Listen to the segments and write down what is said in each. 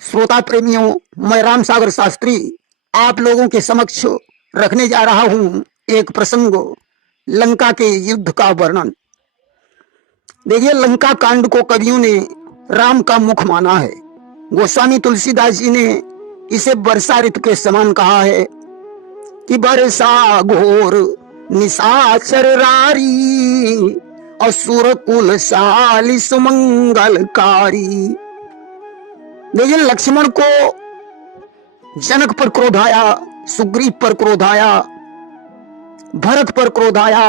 श्रोता प्रेमियों, मैं राम सागर शास्त्री आप लोगों के समक्ष रखने जा रहा हूं एक प्रसंग, लंका के युद्ध का वर्णन। देखिए, लंका कांड को कवियों ने राम का मुख माना है। गोस्वामी तुलसीदास जी ने इसे वर्षा ऋतु के समान कहा है कि बरसा घोर निशाचर रारी, असुर कुल साली सुमंगलकारी। देखिए, लक्ष्मण को जनक पर क्रोध आया, सुग्रीव पर क्रोध आया, भरत पर क्रोध आया,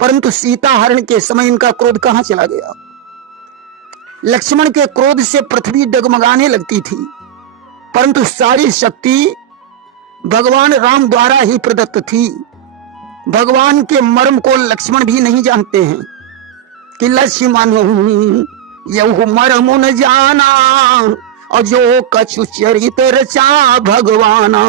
परंतु सीता हरण के समय इनका क्रोध कहां चला गया। लक्ष्मण के क्रोध से पृथ्वी डगमगाने लगती थी, परंतु सारी शक्ति भगवान राम द्वारा ही प्रदत्त थी। भगवान के मर्म को लक्ष्मण भी नहीं जानते हैं कि लक्ष्मण यहु मर्म न जाना, और जो कछु चरित रचा भगवाना।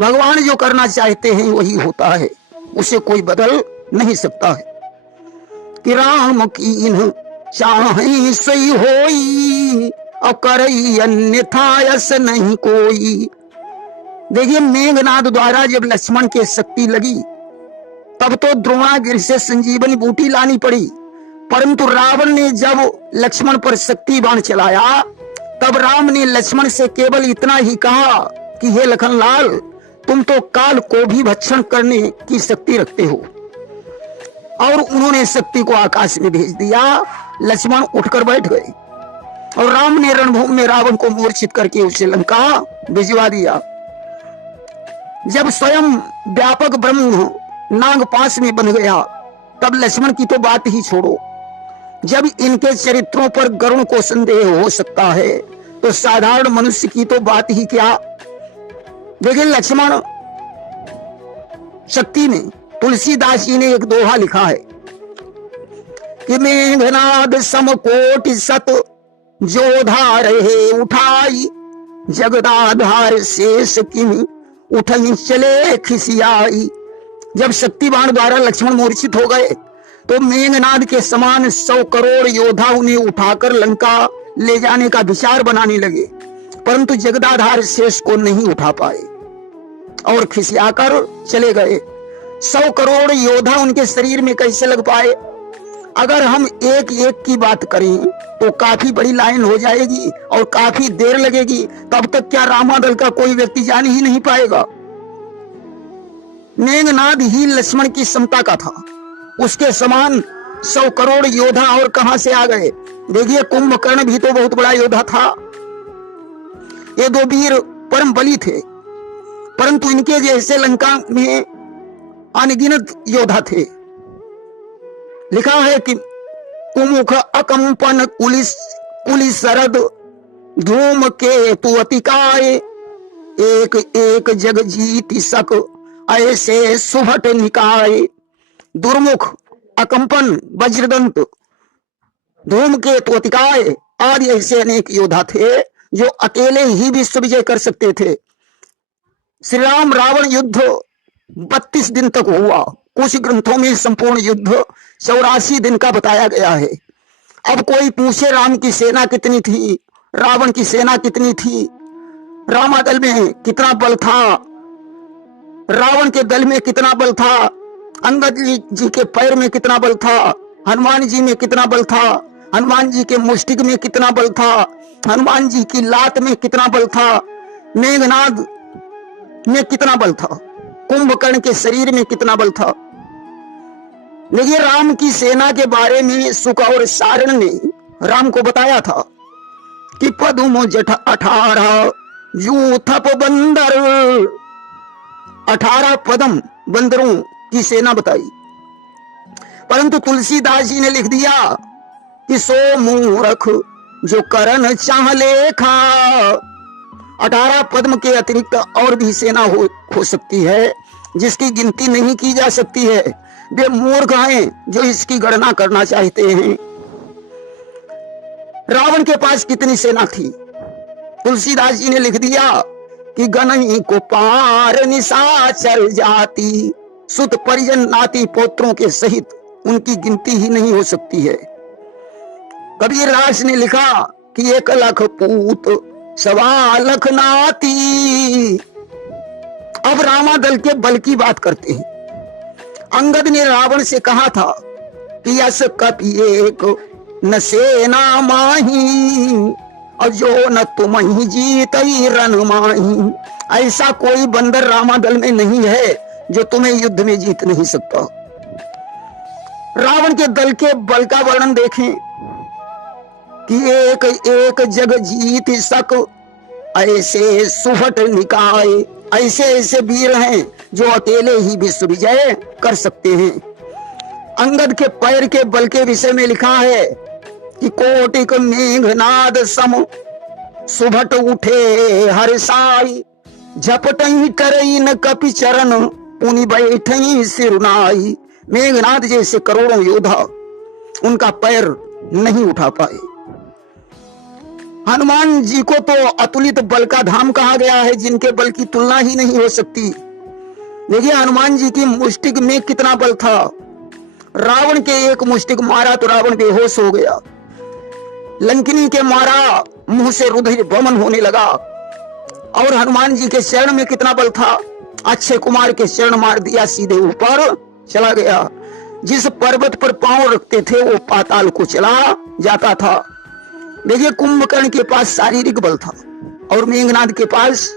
भगवान जो करना चाहते हैं वही होता है, उसे कोई बदल नहीं सकता है। कि राम कीन्ह चाहि सही होई, और करई अन्यथा यस नहीं कोई। देखिए, मेघनाद द्वारा जब लक्ष्मण के शक्ति लगी तब तो द्रोणागिरि से संजीवनी बूटी लानी पड़ी, परंतु रावण ने जब लक्ष्मण पर शक्ति बाण चलाया तब राम ने लक्ष्मण से केवल इतना ही कहा कि हे लखनलाल, तुम तो काल को भी भक्षण करने की शक्ति रखते हो। और उन्होंने शक्ति को आकाश में भेज दिया। लक्ष्मण उठकर बैठ गए और राम ने रणभूमि में रावण को मूर्छित करके उसे लंका भिजवा दिया। जब स्वयं व्यापक ब्रह्म नागपाश में बन गया तब लक्ष्मण की तो बात ही छोड़ो। जब इनके चरित्रों पर गरुण को संदेह हो सकता है तो साधारण मनुष्य की तो बात ही क्या। देखिए, लक्ष्मण शक्ति में तुलसीदास जी ने एक दोहा लिखा है कि मेघनाद समकोटि सत जोधा रहे उठाई, जगदाधार शेष किमी उठई चले खिसियाई। जब शक्ति बाण द्वारा लक्ष्मण मूर्छित हो गए तो मेघनाद के समान 100 करोड़ योद्धा उन्हें उठाकर लंका ले जाने का विचार बनाने लगे, परंतु जगदाधार शेष को नहीं उठा पाए और खिसियाकर चले गए। 100 करोड़ योद्धा उनके शरीर में कैसे लग पाए। अगर हम एक एक की बात करें तो काफी बड़ी लाइन हो जाएगी और काफी देर लगेगी, तब तक क्या रामादल का कोई व्यक्ति जान ही नहीं पाएगा। मेघनाद ही लक्ष्मण की क्षमता का था, उसके समान 100 करोड़ योद्धा और कहां से आ गए। देखिए, कुंभकर्ण भी तो बहुत बड़ा योद्धा था। ये दो वीर परम बली थे, परंतु इनके जैसे लंका में अनगिनत योद्धा थे। लिखा है कि कुमुख अकंपन कुलिस सरद धूम के तु अतिकाय, एक एक जग जीति सक ऐसे सुभट निकाय। दुर्मुख, अकंपन, वज्रदंत, धूमकेतु, अतिकाय आदि ऐसे अनेक योद्धा थे जो अकेले ही विश्व विजय कर सकते थे। श्री राम रावण युद्ध 32 दिन तक हुआ। कुछ ग्रंथों में संपूर्ण युद्ध 84 दिन का बताया गया है। अब कोई पूछे राम की सेना कितनी थी, रावण की सेना कितनी थी, रामादल में कितना बल था, रावण के दल में कितना बल था, अंगद जी के पैर में कितना बल था, हनुमान जी में कितना बल था, हनुमान जी के मुष्टिक में कितना बल था, हनुमान जी की लात में कितना बल था, मेघनाद में कितना बल था, कुंभकर्ण के शरीर में कितना बल था। देखिए, राम की सेना के बारे में सुक और सारण ने राम को बताया था कि पदुम जठ 18 यूथप बंदर, 18 पदम बंदरों की सेना बताई। परंतु तुलसीदास जी ने लिख दिया कि 100 मूर्ख जो करन चाह लेखा। 18 पद्म के अतिरिक्त और भी सेना हो सकती है जिसकी गिनती नहीं की जा सकती है। वे मूर्ख हैं जो इसकी गणना करना चाहते हैं। रावण के पास कितनी सेना थी? तुलसीदास जी ने लिख दिया कि गणई को पार निशाचर जाति, सुत परिजन नाती पोत्रों के सहित उनकी गिनती ही नहीं हो सकती है। कबीर दास ने लिखा कि 1 लाख पूत सवा लख नाती। अब रामादल के बल की बात करते हैं। अंगद ने रावण से कहा था कि यस कपि एक न सेना माही, और जो न तुम ही जीत रन माही। ऐसा कोई बंदर रामादल में नहीं है जो तुम्हें युद्ध में जीत नहीं सकता। रावण के दल के बल का वर्णन देखें कि एक एक जग जीत सक ऐसे सुभट निकाय। ऐसे ऐसे वीर हैं जो अकेले ही विश्व विजय कर सकते हैं। अंगद के पैर के बल के विषय में लिखा है कि कोटिक मेघनाद सम सुभट उठे हर्षाई। झपटई करई न कपि चरण पुनि बैठई सिरुनाई। मेघनाद जैसे करोड़ों योद्धा उनका पैर नहीं उठा पाए। हनुमान जी को तो अतुलित बल का धाम कहा गया है, जिनके बल की तुलना ही नहीं हो सकती। देखिए हनुमान जी की मुष्टिक में कितना बल था। रावण के एक मुष्टिक मारा तो रावण बेहोश हो गया। लंकिनी के मारा, मुंह से रुधिर वमन होने लगा। और हनुमान जी के चरण में कितना बल था। अक्षय कुमार के चरण मार दिया, सीधे ऊपर चला गया। जिस पर्वत पर पांव रखते थे वो पाताल को चला जाता था। देखिए कुंभकर्ण के पास शारीरिक बल था और मेघनाद के पास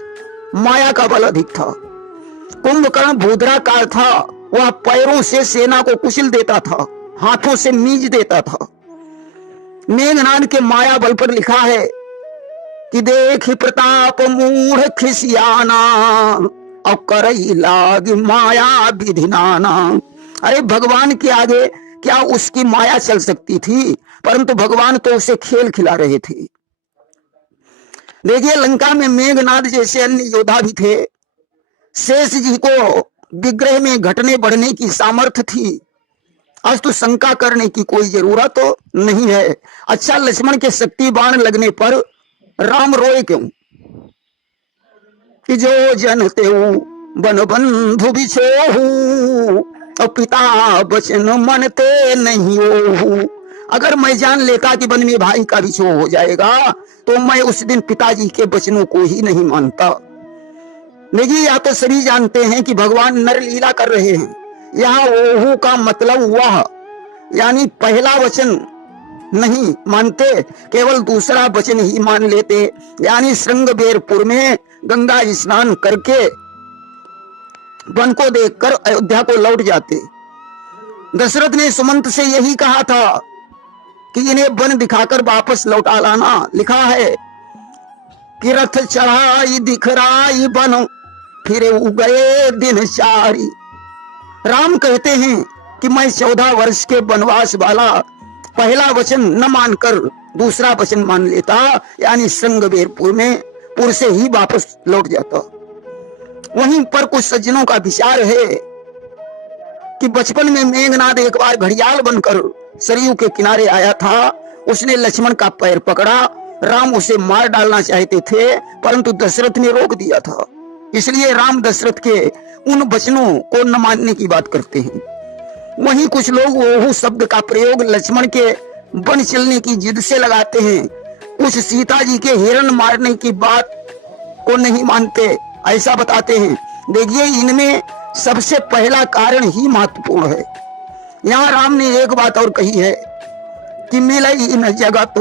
माया का बल अधिक था। कुंभकर्ण भूद्राकार था, वह पैरों से सेना को कुचल देता था, हाथों से मीज देता था। मेघनाद के माया बल पर लिखा है कि देख प्रताप मूढ़ खिसियाना और करई लाग माया विधिनाना। अरे भगवान के आगे क्या उसकी माया चल सकती थी, परंतु भगवान तो उसे खेल खिला रहे थे। देखिए लंका में मेघनाद जैसे अन्य योद्धा भी थे। शेष जी को विग्रह में घटने बढ़ने की सामर्थ्य थी, अस्तु शंका करने की कोई जरूरत तो नहीं है। अच्छा लक्ष्मण के शक्ति बाण लगने पर राम रोए क्यों कि जो जनते बन बंधु बिछोहू और पिता बचन मनते नहीं हो। अगर मैं जान लेता कि वन में भाई का विछोह हो जाएगा तो मैं उस दिन पिताजी के वचनों को ही नहीं मानता। देखिए या तो सभी जानते हैं कि भगवान नर लीला कर रहे हैं। यहाँ ओहू का मतलब वह, यानी पहला वचन नहीं मानते, केवल दूसरा वचन ही मान लेते। यानी श्रृंगबेरपुर में गंगा स्नान करके वन को देखकर अयोध्या को लौट जाते। दशरथ ने सुमंत से यही कहा था कि इन्हें वन दिखाकर वापस लौटा लाना। लिखा है कि रथ चढ़ाई दिखराई बन फिर गए दिन चारी। राम कहते हैं कि मैं 14 वर्ष के वनवास वाला पहला वचन न मानकर दूसरा वचन मान लेता, यानी श्रृंगबेरपुर में पुर से ही वापस लौट जाता। वहीं पर कुछ सज्जनों का विचार है कि बचपन में मेघनाद एक बार घड़ियाल बनकर सरयू के किनारे आया था। उसने लक्ष्मण का पैर पकड़ा। राम उसे मार डालना चाहते थे, परंतु दशरथ ने रोक दिया था। इसलिए राम दशरथ के उन वचनों को न मानने की बात करते हैं। वहीं कुछ लोग ओहू शब्द का प्रयोग लक्ष्मण के वन चलने की जिद से लगाते हैं। कुछ सीता जी के हिरण मारने की बात को नहीं मानते, ऐसा बताते हैं। देखिए इनमें सबसे पहला कारण ही महत्वपूर्ण है। यहाँ राम ने एक बात और कही है कि मिलई इन जगत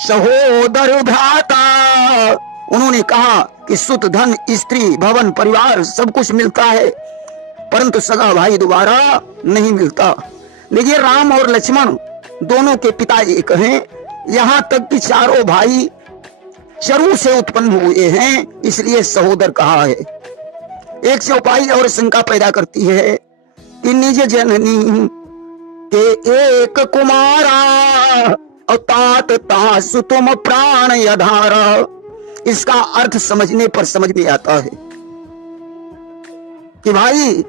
सहोदर भ्राता। उन्होंने कहा कि सुत धन स्त्री भवन परिवार सब कुछ मिलता है, परंतु सगा भाई दोबारा नहीं मिलता। देखिए राम और लक्ष्मण दोनों के पिता एक हैं, यहाँ तक कि चारों भाई चरु से उत्पन्न हुए हैं, इसलिए सहोदर कहा है। एक चौपाई और शंका पैदा करती है कि निज जननी के एक कुमारा और तात तासु तुम प्राण यधारा। इसका अर्थ समझने पर समझ में आता है कि भाई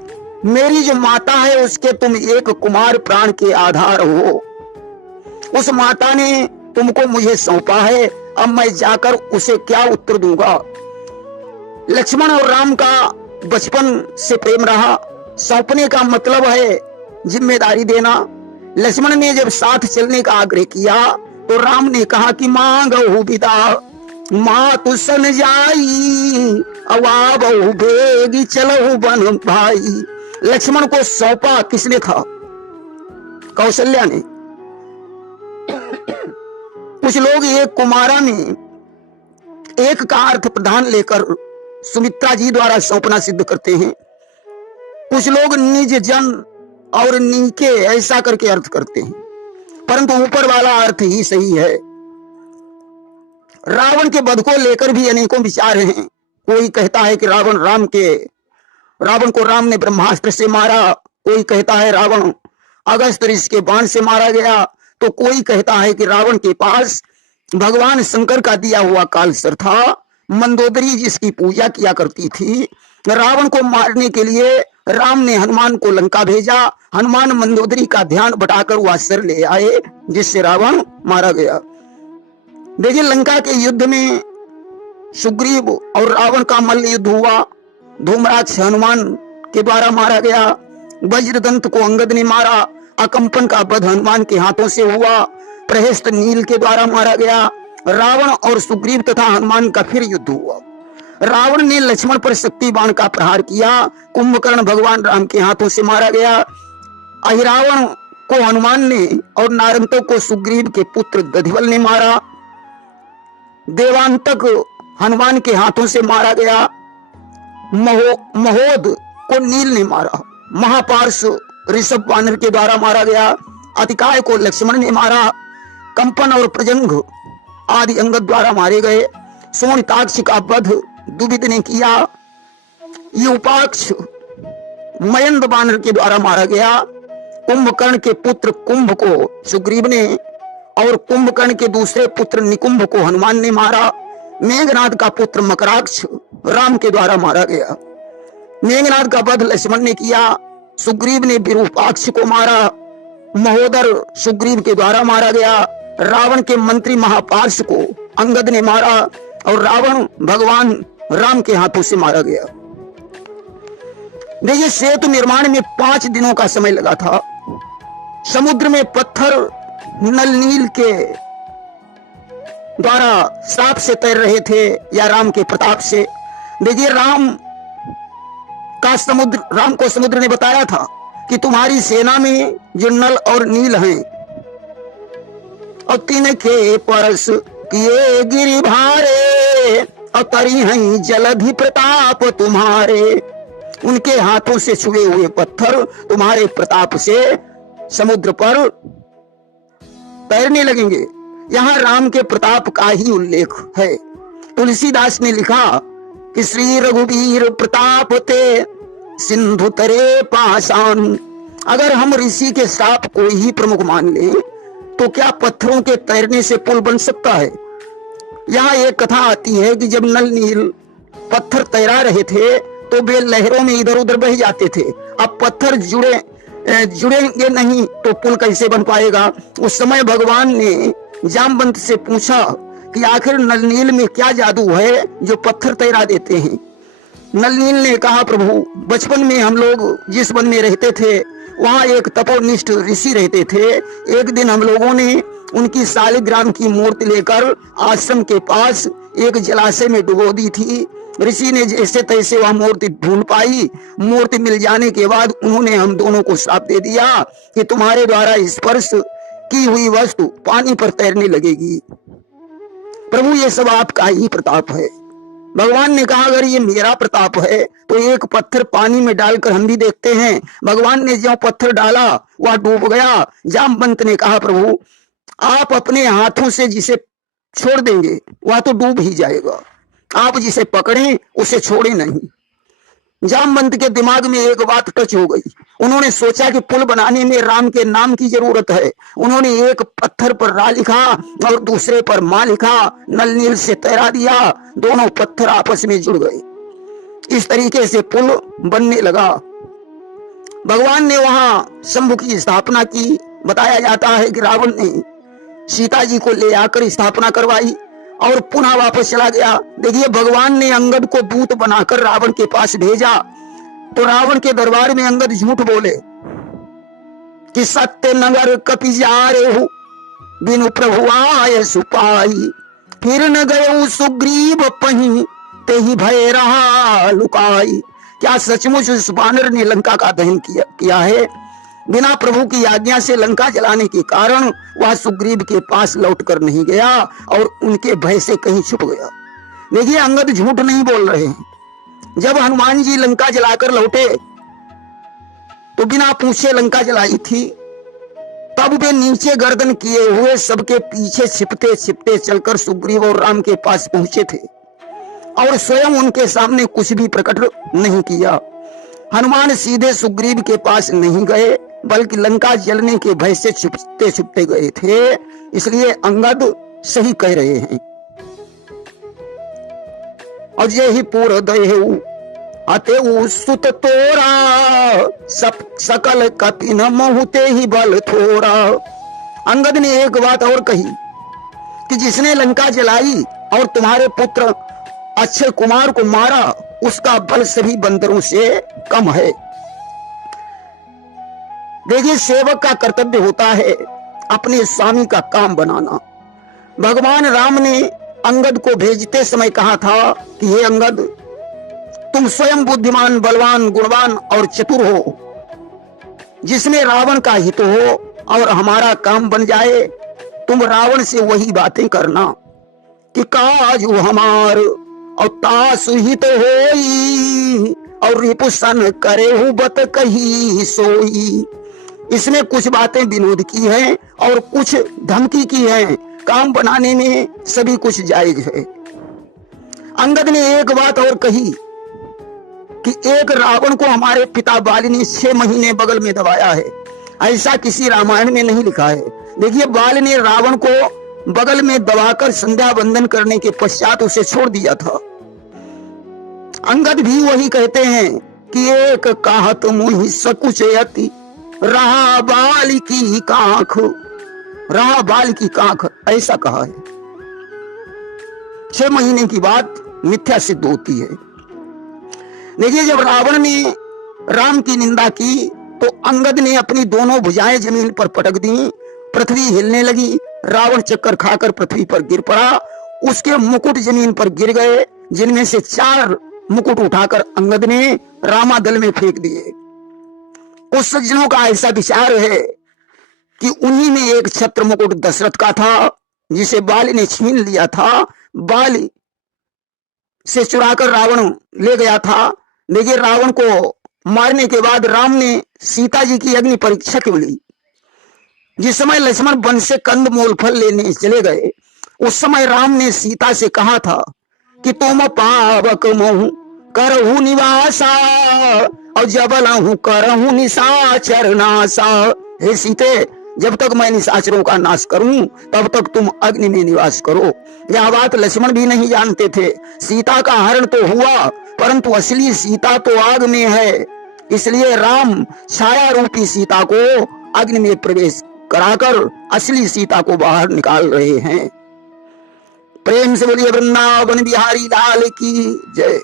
मेरी जो माता है उसके तुम एक कुमार प्राण के आधार हो। उस माता ने तुमको मुझे सौंपा है, अब मैं जाकर उसे क्या उत्तर दूंगा। लक्ष्मण और राम का बचपन से प्रेम रहा। सौंपने का मतलब है जिम्मेदारी देना। लक्ष्मण ने जब साथ चलने का आग्रह किया तो राम ने कहा कि मांगहु विदा मातु सन जाई अवा बहु बेगी चलहु बन भाई। लक्ष्मण को सौंपा किसने था? कौशल्या ने। कुछ लोग एक कुमारा में एक का अर्थ प्रधान लेकर सुमित्रा जी द्वारा सौंपना सिद्ध करते हैं। कुछ लोग निज जन और नीके ऐसा करके अर्थ करते हैं, परंतु ऊपर वाला अर्थ ही सही है। रावण के वध को लेकर भी अनेकों विचार हैं। कोई कहता है कि रावण को राम ने ब्रह्मास्त्र से मारा, कोई कहता है रावण अगस्त ऋषि के बाण से मारा गया, तो कोई कहता है कि रावण के पास भगवान शंकर का दिया हुआ कालसर था, मंदोदरी जिसकी पूजा किया करती थी। रावण को मारने के लिए राम ने हनुमान को लंका भेजा, हनुमान मंदोदरी का ध्यान बटाकर वह सर ले आए, जिससे रावण मारा गया। देखिए, लंका के युद्ध में सुग्रीव और रावण का मल्ल युद्ध हुआ। धूम्राक्ष हनुमान के द्वारा मारा गया, वज्रदंत को अंगद ने मारा, अकंपन का वध हनुमान के हाथों से हुआ, प्रहस्त नील के द्वारा मारा गया। रावण और सुग्रीव तथा हनुमान का फिर युद्ध हुआ। रावण ने लक्ष्मण पर शक्ति बाण का प्रहार किया, कुंभकर्ण भगवान राम के हाथों से मारा गया। अहिरावण को हनुमान ने और नारंतक को सुग्रीव के पुत्र दधिवल ने मारा। देवांतक हनुमान के हाथों से मारा गया। महोद को नील ने मारा। महापार्श ऋषभ वानर के द्वारा मारा गया। अतिकाय को लक्ष्मण ने मारा। कंपन और प्रजंग आदि अंगद द्वारा मारे गए। सोनिताक्ष का वध दुविद ने किया। युपाक्ष मयंद वानर के द्वारा मारा गया। कुंभकर्ण के पुत्र कुंभ को सुग्रीव ने और कुंभकर्ण के दूसरे पुत्र निकुंभ को हनुमान ने मारा। मेघनाद का पुत्र मकराक्ष राम के द्वारा मारा गया। मेघनाद का वध लक्ष्मण ने किया। सुग्रीव ने विरूपाक्ष को मारा। महोदर सुग्रीव के द्वारा मारा गया। रावण के मंत्री महापार्श को अंगद ने मारा और रावण भगवान राम के हाथों से मारा गया। देखिए, सेतु निर्माण में 5 दिनों का समय लगा था। समुद्र में पत्थर नल नील के द्वारा श्राप से तैर रहे थे या राम के प्रताप से। देखिए, राम को समुद्र ने बताया था कि तुम्हारी सेना में जो नल और नील हैं, और तिनके परस किए गिरि भारे, और तरी हैं जलधि प्रताप तुम्हारे। उनके हाथों से छुए हुए पत्थर तुम्हारे प्रताप से समुद्र पर तैरने लगेंगे। यहां राम के प्रताप का ही उल्लेख है। तुलसीदास ने लिखा कि श्री रघुवीर प्रताप ते सिंधु तरे पाषाण। अगर हम ऋषि के श्राप को ही प्रमुख मान लें तो क्या पत्थरों के तैरने से पुल बन सकता है? यहाँ एक कथा आती है कि जब नल नील पत्थर तैरा रहे थे तो वे लहरों में इधर उधर बह जाते थे। अब पत्थर जुड़ेंगे नहीं तो पुल कैसे बन पाएगा? उस समय भगवान ने जामवंत से पूछा कि आखिर नल नील में क्या जादू है जो पत्थर तैरा देते हैं? नल नील ने कहा, प्रभु, बचपन में हम लोग जिस वन में रहते थे वहां एक तपोनिष्ठ ऋषि रहते थे। एक दिन हम लोगों ने उनकी शालिग्राम की मूर्ति लेकर आश्रम के पास एक जलाशय में डुबो दी थी। ऋषि ने जैसे तैसे वह मूर्ति ढूंढ पाई। मूर्ति मिल जाने के बाद उन्होंने हम दोनों को श्राप दे दिया कि तुम्हारे द्वारा स्पर्श की हुई वस्तु पानी पर तैरने लगेगी। प्रभु, ये सब आपका ही प्रताप है। भगवान ने कहा, अगर ये मेरा प्रताप है तो एक पत्थर पानी में डालकर हम भी देखते हैं। भगवान ने जो पत्थर डाला वह डूब गया। जामवंत ने कहा, प्रभु, आप अपने हाथों से जिसे छोड़ देंगे वह तो डूब ही जाएगा, आप जिसे पकड़े उसे छोड़े नहीं। जामवंत के दिमाग में एक बात टच हो गई। उन्होंने सोचा कि पुल बनाने में राम के नाम की जरूरत है। उन्होंने एक पत्थर पर रा लिखा और दूसरे पर मां लिखा, नल नील से तैरा दिया। दोनों पत्थर आपस में जुड़ गए। इस तरीके से पुल बनने लगा। भगवान ने वहां शंभु की स्थापना की। बताया जाता है कि रावण ने सीता जी को ले आकर स्थापना करवाई और पुनः वापस चला गया। देखिए, भगवान ने अंगद को दूत बनाकर रावण के पास भेजा तो रावण के दरबार में अंगद झूठ बोले कि सत्य नगर कपि जा रे हूं बिनु प्रभु आय सुपाई। फिर न गए सुग्रीव पही, ते ही भय रहा लुकाई। क्या सचमुच उस वानर ने लंका का दहन किया है? बिना प्रभु की आज्ञा से लंका जलाने के कारण वह सुग्रीव के पास लौट कर नहीं गया और उनके भय से कहीं छुप गया। देखिए, अंगद झूठ नहीं बोल रहे हैं। जब हनुमान जी लंका जलाकर लौटे तो बिना पूछे लंका जलाई थी, तब वे नीचे गर्दन किए हुए सबके पीछे छिपते छिपते चलकर सुग्रीव और राम के पास पहुंचे थे और स्वयं उनके सामने कुछ भी प्रकट नहीं किया। हनुमान सीधे सुग्रीव के पास नहीं गए, बल्कि लंका जलने के भय से छुपते छुपते गए थे। इसलिए अंगद सही कह रहे हैं। और यही पूर दहेऊ अतेऊ सुत तोरा, सब सकल कपिन महुते ही बल थोरा। अंगद ने एक बात और कही कि जिसने लंका जलाई और तुम्हारे पुत्र अक्षय कुमार को मारा, उसका बल सभी बंदरों से कम है। देखिए, सेवक का कर्तव्य होता है अपने स्वामी का काम बनाना। भगवान राम ने अंगद को भेजते समय कहा था कि हे अंगद, तुम स्वयं बुद्धिमान, बलवान, गुणवान और चतुर हो। जिसमें रावण का हित हो और हमारा काम बन जाए, तुम रावण से वही बातें करना कि काज हमार और तासु हित होई, और रिपुसन करे हूं बत कही सोई। इसने कुछ बातें विनोद की हैं और कुछ धमकी की हैं। काम बनाने में सभी कुछ जायज है। अंगद ने एक बात और कही कि एक रावण को हमारे पिता बाली ने 6 महीने बगल में दबाया है। ऐसा किसी रामायण में नहीं लिखा है। देखिए, बाल ने रावण को बगल में दबाकर संध्या बंदन करने के पश्चात उसे छोड़ दिया था। अंगद भी वही कहते हैं कि एक कहत मुहि सकुचयति, रहा बाल की कांख, रहा बाल की कांख, ऐसा कहा है। 6 महीने की बात मिथ्या सिद्ध होती है। देखिए, जब रावण ने राम की निंदा की तो अंगद ने अपनी दोनों भुजाएं जमीन पर पटक दी। पृथ्वी हिलने लगी। रावण चक्कर खाकर पृथ्वी पर गिर पड़ा। उसके मुकुट जमीन पर गिर गए, जिनमें से 4 मुकुट उठाकर अंगद ने रामादल में फेंक दिए। कुछ सज्जनों का ऐसा विचार है कि उन्हीं में एक छत्र मुकुट दशरथ का था, जिसे बाली ने छीन लिया था। बाली से चुराकर रावण ले गया था। देखिए, रावण को मारने के बाद राम ने सीता जी की अग्नि परीक्षा क्यों ली? जिस समय लक्ष्मण वन से कंद मूल फल लेने चले गए, उस समय राम ने सीता से कहा था कि तुम पावक महु करहु निवासा और जबलहु करहु निशाचर नासा। हे सीते, जब तक मैं निशाचरों का नाश करूं तब तक तुम अग्नि में निवास करो। यह बात लक्ष्मण भी नहीं जानते थे। सीता का हरण तो हुआ, परंतु असली सीता तो आग में है। इसलिए राम छाया रूपी सीता को अग्नि में प्रवेश कराकर असली सीता को बाहर निकाल रहे हैं। प्रेम से बोलिए वृंदावन बिहारी लाल की जय।